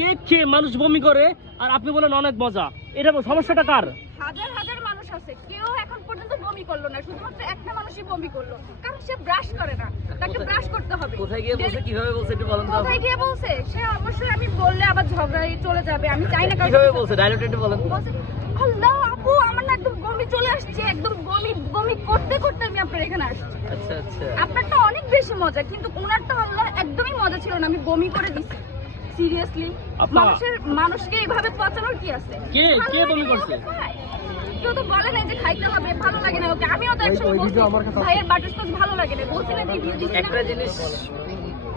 Cake খেয়ে মানুষ বমি করে আর আপনি বলেন অনেক মজা। এটা সমস্যাটা কার? হাজার হাজার মানুষ আছে, কেউ এখন পর্যন্ত বমি করলো না, শুধুমাত্র একটা মানুষই বমি করলো, কারণ সে ব্রাশ করে না, তাকে ব্রাশ করতে হবে। কোথায় গিয়ে বলছে, কিভাবে বলছে একটু বলেন তো। কোথায় গিয়ে বলছে সে অবশ্যই আমি বললে আবার ঝগড়াই চলে যাবে, আমি চাই না। কিভাবে বলছে ডায়লগটা একটু বলেন। বলছে, আল্লাহ আপু আমার না একদম বমি চলে আসছে, একদম বমি বমি করতে করতে আমি আপনার এখানে আসছি। আচ্ছা আচ্ছা, আপনারটা অনেক বেশি মজা, কিন্তু ওনারটা আল্লাহ একদমই মজা ছিল না, আমি বমি করে দিছি। সিরিয়াসলি মানুষকে এইভাবে পচানোর কি আছে? কে বমি করছে? কেউ তো বলে নাই যে খাইতে হবে, ভালো লাগে না ওকে। আমিও তো একসময় বলছি ভাইয়ের বাটারস্কচ ভালো লাগে না, বলছি না রিভিউ দিছি না। একটা জিনিস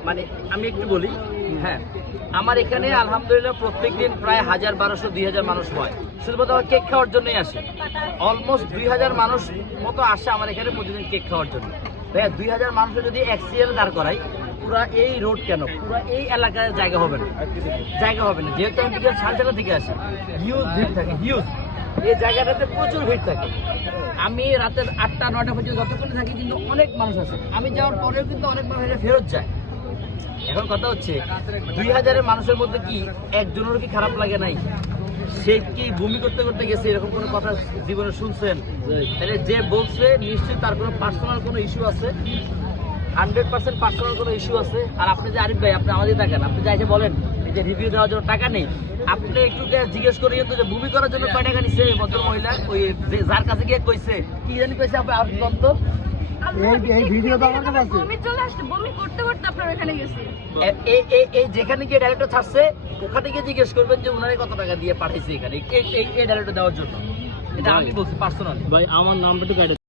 মানে আমি একটু বলি, হ্যাঁ আমার এখানে আলহামদুলিল্লাহ প্রত্যেকদিন প্রায় 1000-1200-2000 মানুষ হয়, শুধুমাত্র আমার কেক খাওয়ার জন্যই আসে। অলমোস্ট 2000 মানুষ মতো আসে আমার এখানে প্রতিদিন কেক খাওয়ার জন্য। ভাইয়া 2000 মানুষের যদি এক্সিএল দাঁড় করাই, পুরো এই রোড কেন, পুরো এই এলাকায় জায়গা হবে না, যেহেতু আমি বিকেল 9:30 থেকে আসি, হিউজ ভিড় থাকে, হিউজ। এই জায়গাটাতে প্রচুর ভিড় থাকে। আমি রাতের 8টা-9টা পর্যন্ত যতক্ষণে থাকি কিন্তু অনেক মানুষ আছে, আমি যাওয়ার পরেও কিন্তু অনেক মানুষ ফেরত যায়। এখন কথা হচ্ছে 2000 মানুষের মধ্যে কি একজনেরও কি খারাপ লাগে নাই? সে কি বমি করতে করতে গেছে এরকম কোনো কথা জীবনে শুনছেন? তাহলে যে বলছে নিশ্চয়ই তার কোনো পার্সোনাল কোনো ইস্যু আছে, 100% পার্সোনাল কোনো ইস্যু আছে। আর আপনি যে আরিফ ভাই, আপনি আমাদের দেখেন, আপনি যাইছে বলেন যে রিভিউ দেওয়ার জন্য টাকা নেই, আপনি একটু জিজ্ঞেস করি কিন্তু যে ভূমি করার জন্য কয় টাকা নিচ্ছে ভদ্র মহিলা, ওই যার কাছে গিয়ে কইছে কি জানি কইছে, আপনি আর বলতো এই ভিডিওটা আমার কাছে আছে, বমি চলে আসছে, বমি করতে করতে আপনার এখানে গেছি। এই যেখানে গিয়ে ডাইরেক্টর ছাড়ছে ওখানে গিয়ে জিজ্ঞেস করবেন যে উনারে কত টাকা দিয়ে পাঠাইছে এখানে এই ডাইরেক্টর দেওয়ার জন্য। এটা আমি বলছি পার্সোনালি। ভাই আমার নামটা একটু